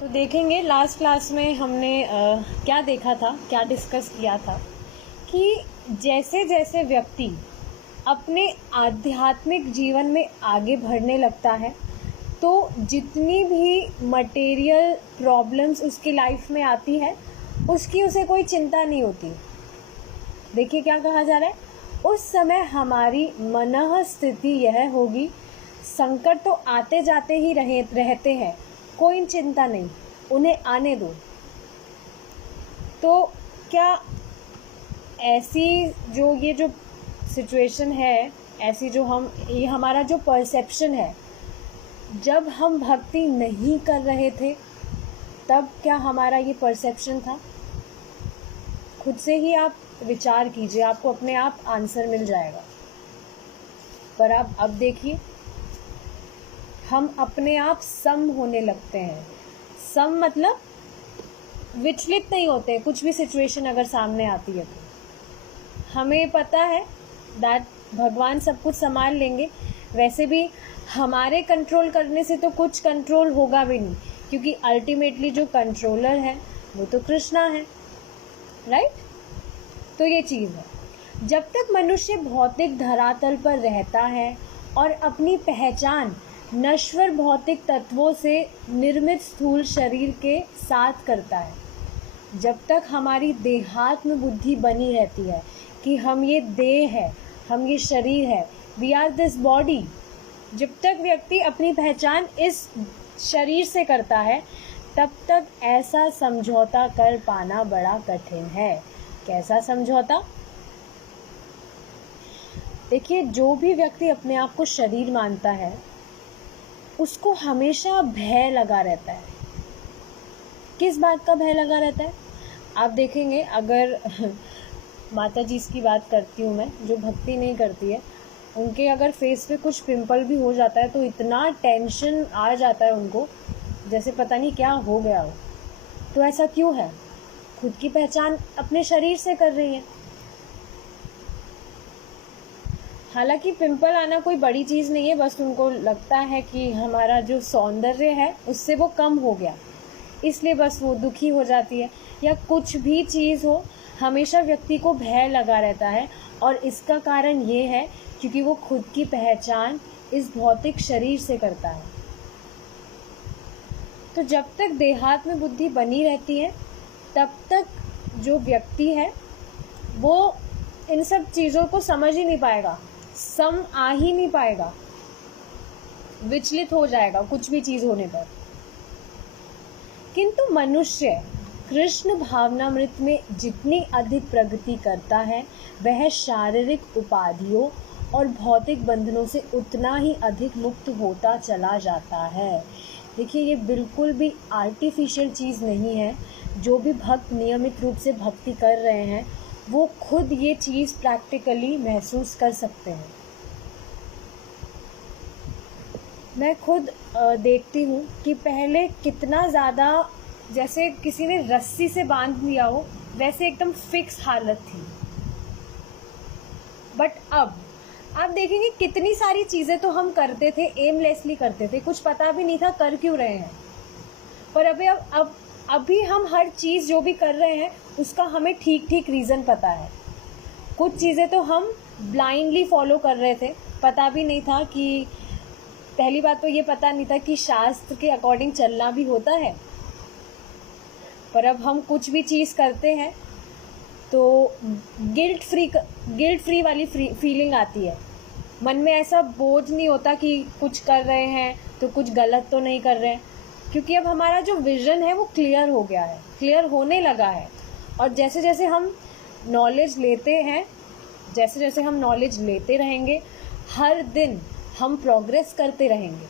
तो देखेंगे last class में हमने क्या देखा था, क्या डिस्कस किया था कि जैसे जैसे व्यक्ति अपने आध्यात्मिक जीवन में आगे बढ़ने लगता है तो जितनी भी मटेरियल प्रॉब्लम्स उसकी लाइफ में आती है उसकी उसे कोई चिंता नहीं होती। देखिए क्या कहा जा रहा है, उस समय हमारी मनः स्थिति यह होगी, संकट तो आते जाते ही रहते हैं, कोई चिंता नहीं, उन्हें आने दो। तो क्या ऐसी ये जो सिचुएशन है, ऐसी जो ये हमारा जो परसेप्शन है, जब हम भक्ति नहीं कर रहे थे तब क्या हमारा ये परसेप्शन था? खुद से ही आप विचार कीजिए, आपको अपने आप आंसर मिल जाएगा। पर आप अब देखिए, हम अपने आप सम होने लगते हैं। सम मतलब विचलित नहीं होते हैं। कुछ भी सिचुएशन अगर सामने आती है तो हमें पता है दैट भगवान सब कुछ संभाल लेंगे। वैसे भी हमारे कंट्रोल करने से तो कुछ कंट्रोल होगा भी नहीं, क्योंकि अल्टीमेटली जो कंट्रोलर है वो तो कृष्णा है, राइट? तो ये चीज़ है, जब तक मनुष्य भौतिक धरातल पर रहता है और अपनी पहचान नश्वर भौतिक तत्वों से निर्मित स्थूल शरीर के साथ करता है, जब तक हमारी देहात्म बुद्धि बनी रहती है कि हम ये देह है, हम ये शरीर है, वी आर दिस बॉडी, जब तक व्यक्ति अपनी पहचान इस शरीर से करता है तब तक ऐसा समझौता कर पाना बड़ा कठिन है। कैसा समझौता? देखिए, जो भी व्यक्ति अपने आप को शरीर मानता है उसको हमेशा भय लगा रहता है। किस बात का भय लगा रहता है? आप देखेंगे, अगर माता जी की बात करती हूँ मैं, जो भक्ति नहीं करती है, उनके अगर फेस पे कुछ पिंपल भी हो जाता है तो इतना टेंशन आ जाता है उनको, जैसे पता नहीं क्या हो गया हो। तो ऐसा क्यों है? खुद की पहचान अपने शरीर से कर रही है। हालांकि पिंपल आना कोई बड़ी चीज़ नहीं है, बस उनको लगता है कि हमारा जो सौंदर्य है उससे वो कम हो गया, इसलिए बस वो दुखी हो जाती है। या कुछ भी चीज़ हो, हमेशा व्यक्ति को भय लगा रहता है, और इसका कारण ये है क्योंकि वो खुद की पहचान इस भौतिक शरीर से करता है। तो जब तक देहात्म बुद्धि बनी रहती है तब तक जो व्यक्ति है वो इन सब चीज़ों को समझ ही नहीं पाएगा, सम आ ही नहीं पाएगा, विचलित हो जाएगा कुछ भी चीज़ होने पर। किंतु मनुष्य कृष्ण भावनामृत में जितनी अधिक प्रगति करता है वह शारीरिक उपाधियों और भौतिक बंधनों से उतना ही अधिक मुक्त होता चला जाता है। देखिए, ये बिल्कुल भी आर्टिफिशियल चीज़ नहीं है। जो भी भक्त नियमित रूप से भक्ति कर रहे हैं वो खुद ये चीज़ प्रैक्टिकली महसूस कर सकते हैं। मैं खुद देखती हूँ कि पहले कितना ज़्यादा, जैसे किसी ने रस्सी से बांध दिया हो वैसे एकदम फिक्स हालत थी। बट अब आप देखेंगे कितनी सारी चीज़ें तो हम करते थे, एमलेसली करते थे, कुछ पता भी नहीं था कर क्यों रहे हैं। पर अभी हम हर चीज़ जो भी कर रहे हैं उसका हमें ठीक ठीक रीज़न पता है। कुछ चीज़ें तो हम ब्लाइंडली फॉलो कर रहे थे, पता भी नहीं था कि, पहली बात तो ये पता नहीं था कि शास्त्र के अकॉर्डिंग चलना भी होता है। पर अब हम कुछ भी चीज़ करते हैं तो गिल्ट फ्री वाली फीलिंग आती है। मन में ऐसा बोझ नहीं होता कि कुछ कर रहे हैं तो कुछ गलत तो नहीं कर रहे हैं, क्योंकि अब हमारा जो विज़न है वो क्लियर हो गया है, क्लियर होने लगा है। और जैसे जैसे हम नॉलेज लेते हैं, जैसे जैसे हम नॉलेज लेते रहेंगे, हर दिन हम प्रोग्रेस करते रहेंगे।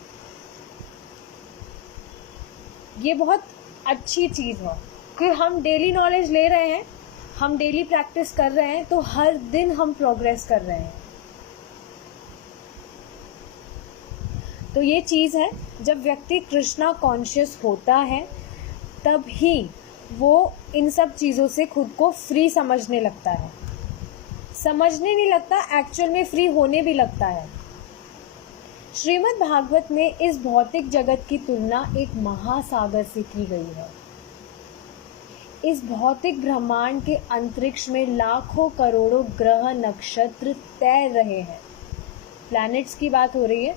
ये बहुत अच्छी चीज़ है कि हम डेली नॉलेज ले रहे हैं, हम डेली प्रैक्टिस कर रहे हैं, तो हर दिन हम प्रोग्रेस कर रहे हैं। तो ये चीज़ है, जब व्यक्ति कृष्णा कॉन्शियस होता है तब ही वो इन सब चीज़ों से खुद को फ्री समझने लगता है। समझने नहीं लगता, एक्चुअल में फ्री होने भी लगता है। श्रीमद् भागवत में इस भौतिक जगत की तुलना एक महासागर से की गई है। इस भौतिक ब्रह्मांड के अंतरिक्ष में लाखों करोड़ों ग्रह नक्षत्र तैर रहे हैं। प्लैनेट्स की बात हो रही है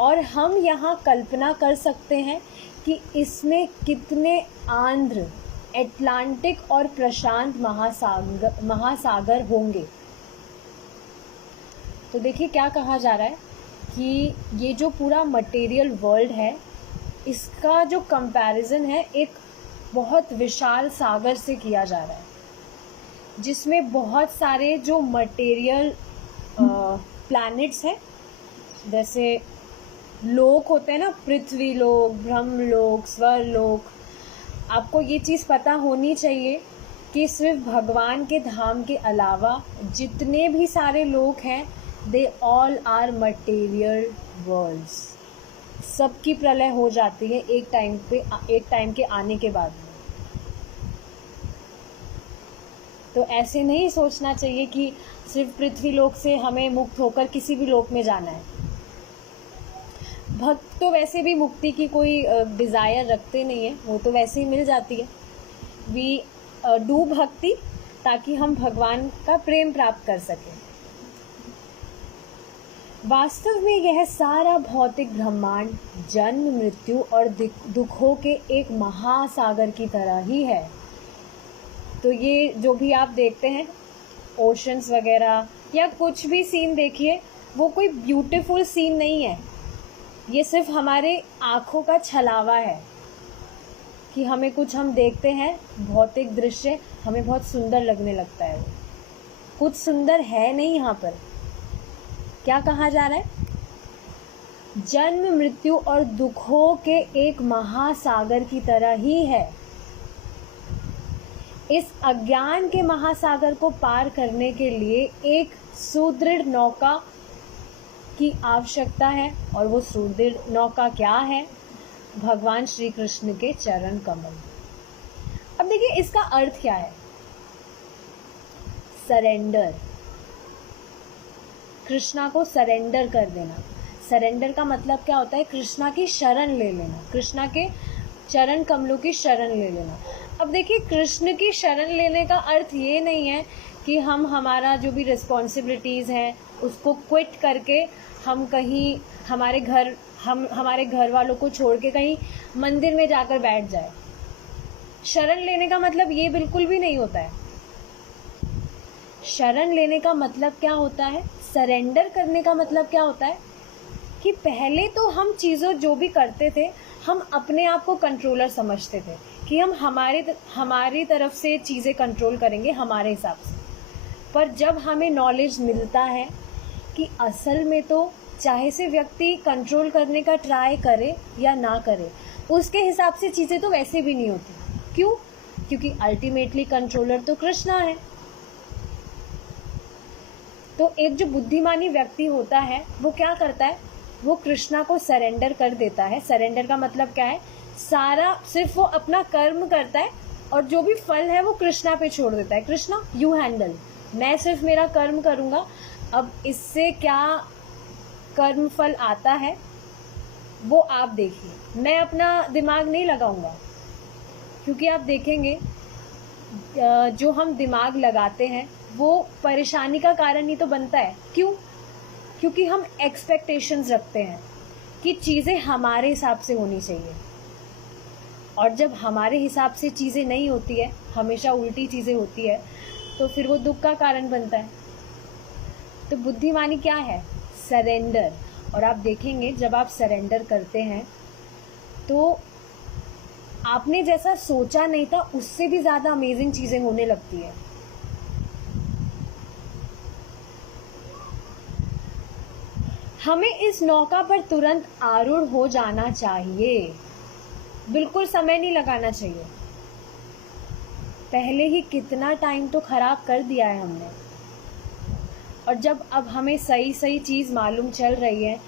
और हम यहाँ कल्पना कर सकते हैं कि इसमें कितने आंध्र, अटलांटिक और प्रशांत महासागर होंगे। तो देखिए क्या कहा जा रहा है कि ये जो पूरा मटेरियल वर्ल्ड है, इसका जो कंपैरिजन है एक बहुत विशाल सागर से किया जा रहा है, जिसमें बहुत सारे जो मटेरियल प्लैनेट्स हैं, जैसे लोक होते हैं ना, पृथ्वी लोक, ब्रह्मलोक, स्वर्लोक। आपको ये चीज़ पता होनी चाहिए कि सिर्फ भगवान के धाम के अलावा जितने भी सारे लोक हैं, they all are material worlds. सबकी प्रलय हो जाती है एक टाइम के आने के बाद में। तो ऐसे नहीं सोचना चाहिए कि सिर्फ पृथ्वी लोक से हमें मुक्त होकर किसी भी लोक में जाना है। भक्त तो वैसे भी मुक्ति की कोई डिज़ायर रखते नहीं है, वो तो वैसे ही मिल जाती है। वी डू भक्ति ताकि हम भगवान का प्रेम प्राप्त कर सकें। वास्तव में यह सारा भौतिक ब्रह्मांड जन्म, मृत्यु और दुखों के एक महासागर की तरह ही है। तो ये जो भी आप देखते हैं, ओशंस वगैरह या कुछ भी सीन देखिए, वो कोई ब्यूटीफुल सीन नहीं है। ये सिर्फ हमारे आँखों का छलावा है कि हमें कुछ हम देखते हैं भौतिक दृश्य, हमें बहुत सुंदर लगने लगता है। कुछ सुंदर है नहीं यहाँ पर। क्या कहा जा रहा है? जन्म, मृत्यु और दुखों के एक महासागर की तरह ही है। इस अज्ञान के महासागर को पार करने के लिए एक सुदृढ़ नौका की आवश्यकता है, और वो सुदृढ़ नौका क्या है? भगवान श्री कृष्ण के चरण कमल। अब देखिए इसका अर्थ क्या है? सरेंडर, कृष्णा को सरेंडर कर देना। सरेंडर का मतलब क्या होता है? कृष्णा की शरण ले लेना, कृष्णा के चरण कमलों की शरण ले लेना। अब देखिए कृष्ण की शरण लेने का अर्थ ये नहीं है कि हम हमारा जो भी रिस्पॉन्सिबिलिटीज़ हैं उसको क्विट करके हम कहीं हमारे घर वालों को छोड़ के कहीं मंदिर में जाकर बैठ जाए। शरण लेने का मतलब ये बिल्कुल भी नहीं होता है। शरण लेने का मतलब क्या होता है? सरेंडर करने का मतलब क्या होता है कि पहले तो हम चीज़ों जो भी करते थे, हम अपने आप को कंट्रोलर समझते थे कि हम हमारी तरफ से चीज़ें कंट्रोल करेंगे हमारे हिसाब से। पर जब हमें नॉलेज मिलता है कि असल में तो चाहे से व्यक्ति कंट्रोल करने का ट्राई करे या ना करे, उसके हिसाब से चीज़ें तो वैसे भी नहीं होती। क्यों? क्योंकि अल्टीमेटली कंट्रोलर तो कृष्णा है। तो एक जो बुद्धिमानी व्यक्ति होता है वो क्या करता है? वो कृष्णा को सरेंडर कर देता है। सरेंडर का मतलब क्या है? सारा सिर्फ वो अपना कर्म करता है और जो भी फल है वो कृष्णा पे छोड़ देता है। कृष्णा यू हैंडल, मैं सिर्फ मेरा कर्म करूँगा, अब इससे क्या कर्म फल आता है वो आप देखिए, मैं अपना दिमाग नहीं लगाऊंगा। क्योंकि आप देखेंगे जो हम दिमाग लगाते हैं वो परेशानी का कारण ही तो बनता है। क्यों? क्योंकि हम एक्सपेक्टेशंस रखते हैं कि चीज़ें हमारे हिसाब से होनी चाहिए, और जब हमारे हिसाब से चीज़ें नहीं होती है, हमेशा उल्टी चीज़ें होती है, तो फिर वो दुख का कारण बनता है। तो बुद्धिमानी क्या है? सरेंडर। और आप देखेंगे जब आप सरेंडर करते हैं तो आपने जैसा सोचा नहीं था उससे भी ज़्यादा अमेजिंग चीज़ें होने लगती है। हमें इस नौका पर तुरंत आरूढ़ हो जाना चाहिए, बिल्कुल समय नहीं लगाना चाहिए। पहले ही कितना टाइम तो खराब कर दिया है हमने, और जब अब हमें सही सही चीज़ मालूम चल रही है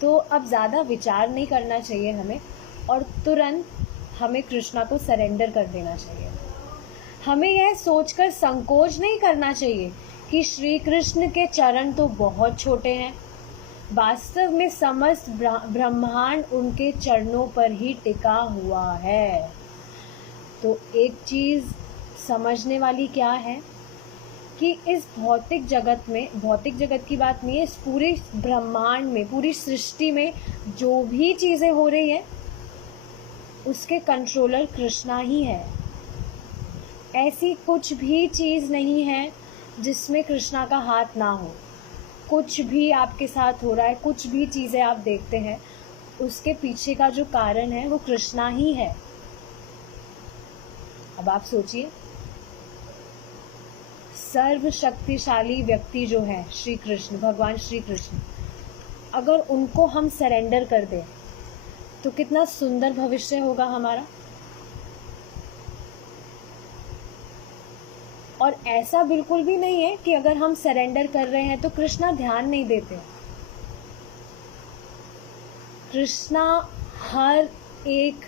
तो अब ज़्यादा विचार नहीं करना चाहिए हमें, और तुरंत हमें कृष्णा को सरेंडर कर देना चाहिए। हमें यह सोचकर संकोच नहीं करना चाहिए कि श्री कृष्ण के चरण तो बहुत छोटे हैं, वास्तव में समस्त ब्रह्मांड उनके चरणों पर ही टिका हुआ है। तो एक चीज़ समझने वाली क्या है कि इस भौतिक जगत में, भौतिक जगत की बात नहीं है, इस पूरे ब्रह्मांड में, पूरी सृष्टि में जो भी चीज़ें हो रही है उसके कंट्रोलर कृष्णा ही है। ऐसी कुछ भी चीज़ नहीं है जिसमें कृष्णा का हाथ ना हो। कुछ भी आपके साथ हो रहा है, कुछ भी चीज़ें आप देखते हैं, उसके पीछे का जो कारण है वो कृष्णा ही है। अब आप सोचिए, सर्वशक्तिशाली व्यक्ति जो है श्री कृष्ण, भगवान श्री कृष्ण, अगर उनको हम सरेंडर कर दें तो कितना सुंदर भविष्य होगा हमारा। और ऐसा बिल्कुल भी नहीं है कि अगर हम सरेंडर कर रहे हैं तो कृष्णा ध्यान नहीं देते। कृष्णा हर एक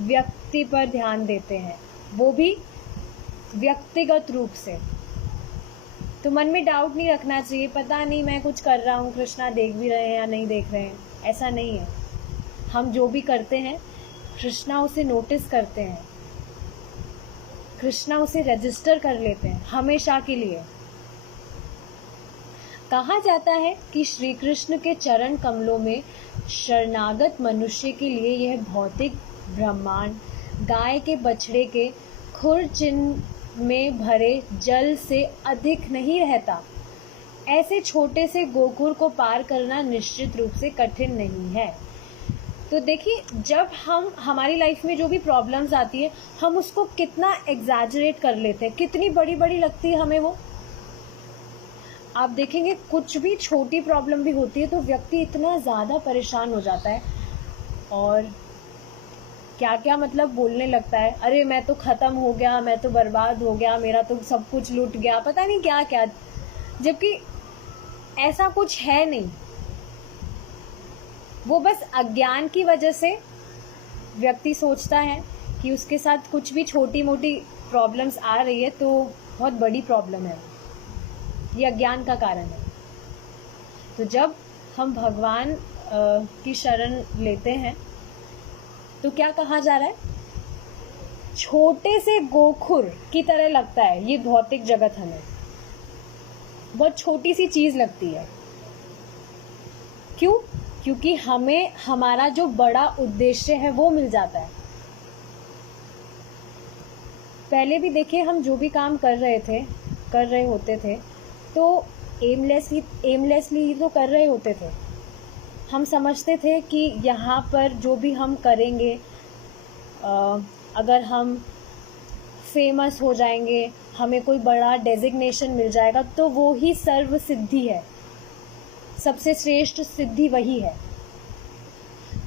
व्यक्ति पर ध्यान देते हैं, वो भी व्यक्तिगत रूप से। तो मन में डाउट नहीं रखना चाहिए, पता नहीं मैं कुछ कर रहा हूँ, कृष्णा देख भी रहे हैं या नहीं देख रहे हैं। ऐसा नहीं है। हम जो भी करते हैं कृष्णा उसे नोटिस करते हैं, कृष्णा उसे रजिस्टर कर लेते हैं हमेशा के लिए। कहा जाता है कि श्री कृष्ण के चरण कमलों में शरणागत मनुष्य के लिए यह भौतिक ब्रह्मांड गाय के बछड़े के खुर चिन्ह में भरे जल से अधिक नहीं रहता। ऐसे छोटे से गोकुल को पार करना निश्चित रूप से कठिन नहीं है। तो देखिए, जब हम हमारी लाइफ में जो भी प्रॉब्लम्स आती है हम उसको कितना एग्जैजरेट कर लेते हैं, कितनी बड़ी बड़ी लगती है हमें वो। आप देखेंगे कुछ भी छोटी प्रॉब्लम भी होती है तो व्यक्ति इतना ज़्यादा परेशान हो जाता है और क्या क्या मतलब बोलने लगता है, अरे मैं तो ख़त्म हो गया, मैं तो बर्बाद हो गया, मेरा तो सब कुछ लूट गया, पता नहीं क्या क्या। जबकि ऐसा कुछ है नहीं। वो बस अज्ञान की वजह से व्यक्ति सोचता है कि उसके साथ कुछ भी छोटी मोटी प्रॉब्लम्स आ रही है तो बहुत बड़ी प्रॉब्लम है, ये अज्ञान का कारण है। तो जब हम भगवान की शरण लेते हैं तो क्या कहा जा रहा है, छोटे से गोखुर की तरह लगता है ये भौतिक जगत, हमें बहुत छोटी सी चीज लगती है। क्यों? क्योंकि हमें हमारा जो बड़ा उद्देश्य है वो मिल जाता है। पहले भी देखिए, हम जो भी काम कर रहे होते थे तो एमलेसली ही तो कर रहे होते थे। हम समझते थे कि यहाँ पर जो भी हम करेंगे, अगर हम फेमस हो जाएंगे, हमें कोई बड़ा डेजिग्नेशन मिल जाएगा तो वो ही सर्व सिद्धि है, सबसे श्रेष्ठ सिद्धि वही है।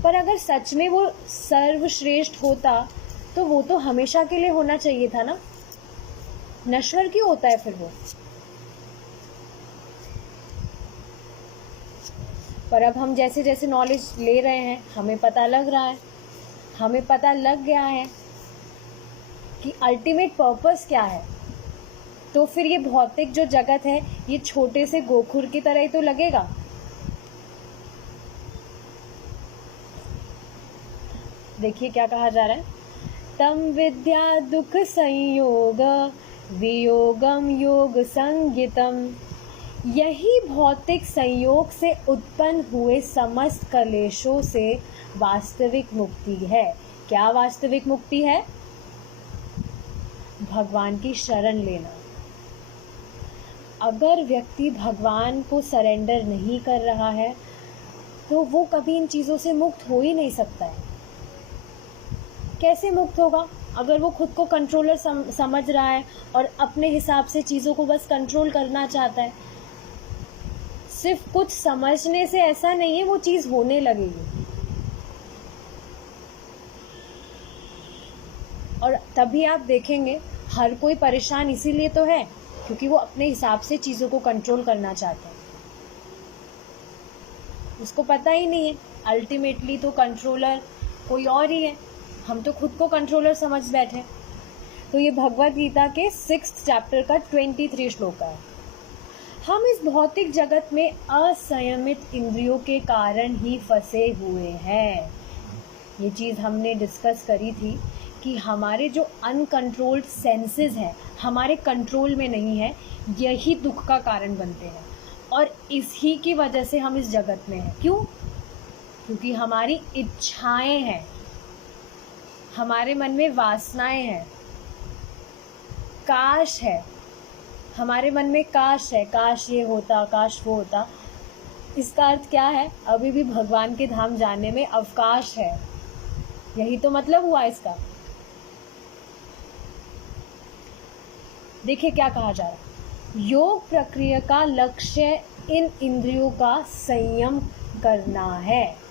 पर अगर सच में वो सर्वश्रेष्ठ होता तो वो तो हमेशा के लिए होना चाहिए था ना, नश्वर क्यों होता है फिर वो? पर अब हम जैसे जैसे नॉलेज ले रहे हैं हमें पता लग रहा है, हमें पता लग गया है कि अल्टीमेट पर्पस क्या है। तो फिर ये भौतिक जो जगत है ये छोटे से गोखुर की तरह ही तो लगेगा। देखिए क्या कहा जा रहा है, तम विद्या दुख संयोग वियोगम योग संगीतम। यही भौतिक संयोग से उत्पन्न हुए समस्त कलेशों से वास्तविक मुक्ति है। क्या वास्तविक मुक्ति है? भगवान की शरण लेना। अगर व्यक्ति भगवान को सरेंडर नहीं कर रहा है तो वो कभी इन चीज़ों से मुक्त हो ही नहीं सकता है। कैसे मुक्त होगा? अगर वो खुद को कंट्रोलर समझ रहा है और अपने हिसाब से चीज़ों को बस कंट्रोल करना चाहता है। सिर्फ कुछ समझने से ऐसा नहीं है वो चीज़ होने लगेगी। और तभी आप देखेंगे हर कोई परेशान इसीलिए तो है क्योंकि वो अपने हिसाब से चीज़ों को कंट्रोल करना चाहते हैं। उसको पता ही नहीं है अल्टीमेटली तो कंट्रोलर कोई और ही है, हम तो खुद को कंट्रोलर समझ बैठे। तो ये भगवद गीता के 6th चैप्टर का 23 श्लोक है। हम इस भौतिक जगत में असंयमित इंद्रियों के कारण ही फंसे हुए हैं। ये चीज़ हमने डिस्कस करी थी कि हमारे जो अनकंट्रोल्ड सेंसेस हैं हमारे कंट्रोल में नहीं है, यही दुख का कारण बनते हैं और इसी की वजह से हम इस जगत में हैं। क्यों? क्योंकि हमारी इच्छाएं हैं, हमारे मन में वासनाएं हैं, काश है, हमारे मन में काश है, काश ये होता, काश वो होता। इसका अर्थ क्या है? अभी भी भगवान के धाम जाने में अवकाश है, यही तो मतलब हुआ इसका। देखिए क्या कहा जा रहा है, योग प्रक्रिया का लक्ष्य इन इंद्रियों का संयम करना है।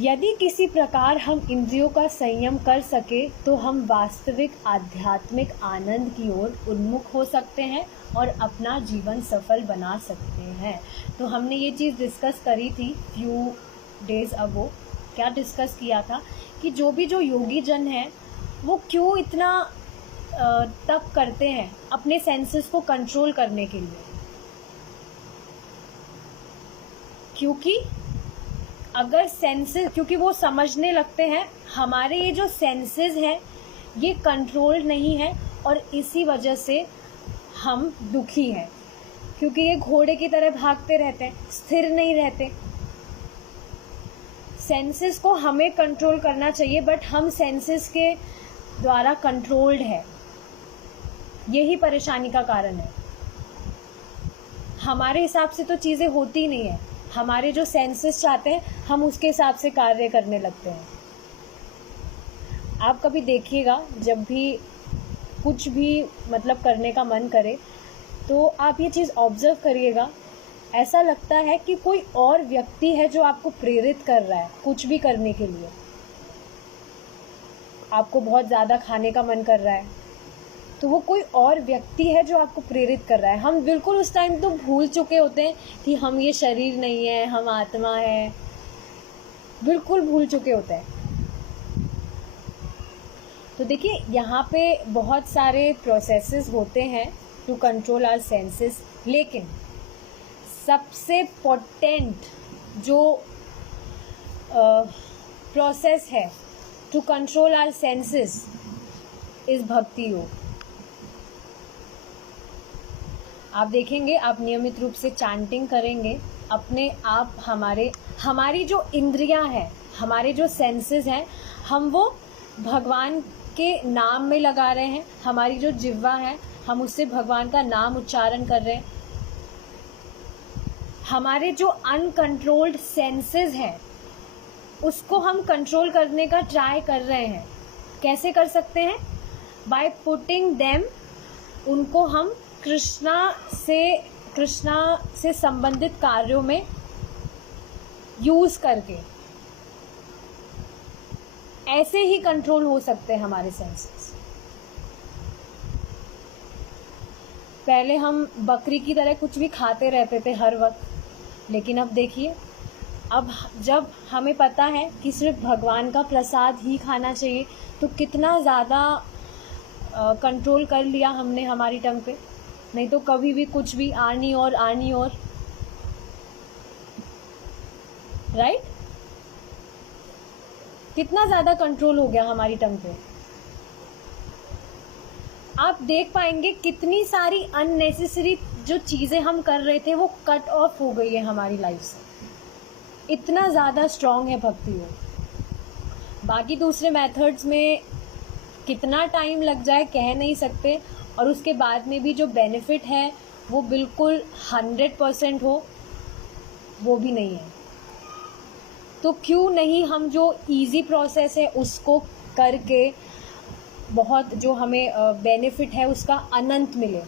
यदि किसी प्रकार हम इंद्रियों का संयम कर सके तो हम वास्तविक आध्यात्मिक आनंद की ओर उन्मुख हो सकते हैं और अपना जीवन सफल बना सकते हैं। तो हमने ये चीज़ डिस्कस करी थी फ्यू डेज अगो। क्या डिस्कस किया था कि जो योगी जन हैं वो क्यों इतना तप करते हैं अपने सेंसेस को कंट्रोल करने के लिए। क्योंकि अगर सेंसेस, क्योंकि वो समझने लगते हैं हमारे ये जो सेंसेस हैं ये कंट्रोल नहीं है और इसी वजह से हम दुखी हैं। क्योंकि ये घोड़े की तरह भागते रहते हैं, स्थिर नहीं रहते। सेंसेस को हमें कंट्रोल करना चाहिए बट हम सेंसेस के द्वारा कंट्रोल्ड है, यही परेशानी का कारण है। हमारे हिसाब से तो चीज़ें होती नहीं है, हमारे जो सेंसेस चाहते हैं हम उसके हिसाब से कार्य करने लगते हैं। आप कभी देखिएगा जब भी कुछ भी मतलब करने का मन करे तो आप ये चीज़ ऑब्जर्व करिएगा, ऐसा लगता है कि कोई और व्यक्ति है जो आपको प्रेरित कर रहा है कुछ भी करने के लिए। आपको बहुत ज़्यादा खाने का मन कर रहा है तो वो कोई और व्यक्ति है जो आपको प्रेरित कर रहा है। हम बिल्कुल उस टाइम तो भूल चुके होते हैं कि हम ये शरीर नहीं है, हम आत्मा है, बिल्कुल भूल चुके होते हैं। तो देखिए यहाँ पे बहुत सारे प्रोसेसेस होते हैं टू कंट्रोल आवर सेंसेस, लेकिन सबसे पोटेंट जो प्रोसेस है to control our senses is bhakti yoga. आप देखेंगे, आप नियमित रूप से चैंटिंग करेंगे, अपने आप हमारी जो इंद्रियां हैं, हमारे जो सेंसेस हैं, हम वो भगवान के नाम में लगा रहे हैं। हमारी जो जिह्वा है हम उससे भगवान का नाम उच्चारण कर रहे हैं। हमारे जो अनकंट्रोल्ड सेंसेस हैं उसको हम कंट्रोल करने का ट्राई कर रहे हैं। कैसे कर सकते हैं? बाय पुटिंग देम, उनको हम कृष्णा से संबंधित कार्यों में यूज करके। ऐसे ही कंट्रोल हो सकते हैं हमारे सेंसेस। पहले हम बकरी की तरह कुछ भी खाते रहते थे हर वक्त, लेकिन अब देखिए, अब जब हमें पता है कि सिर्फ भगवान का प्रसाद ही खाना चाहिए तो कितना ज़्यादा कंट्रोल कर लिया हमने हमारी टंग पे। नहीं तो कभी भी कुछ भी आनी और राइट, कितना ज़्यादा कंट्रोल हो गया हमारी टंग पे। आप देख पाएंगे कितनी सारी अननेसेसरी जो चीज़ें हम कर रहे थे वो कट ऑफ हो गई है हमारी लाइफ से। इतना ज़्यादा स्ट्रांग है भक्ति योग। बाकी दूसरे मेथड्स में कितना टाइम लग जाए कह नहीं सकते, और उसके बाद में भी जो बेनिफिट है वो बिल्कुल 100% हो, वो भी नहीं है। तो क्यों नहीं हम जो इजी प्रोसेस है उसको करके बहुत जो हमें बेनिफिट है उसका अनंत मिले,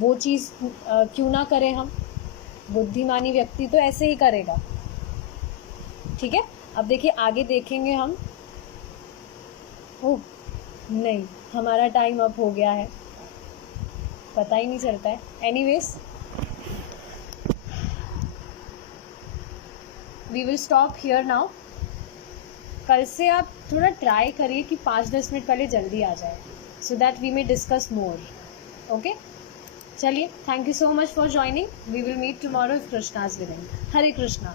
वो चीज़ क्यों ना करें हम। बुद्धिमानी व्यक्ति तो ऐसे ही करेगा। ठीक है, अब देखिए आगे देखेंगे हम। ओह नहीं, हमारा टाइम अप हो गया है, पता ही नहीं चलता है। Anyways, we will stop here now. कल से आप थोड़ा ट्राई करिए कि 5-10 मिनट पहले जल्दी आ जाए, so that we may discuss more. Okay, चलिए, thank you so much for joining. We will meet tomorrow if Krishna's willing. Hare Krishna.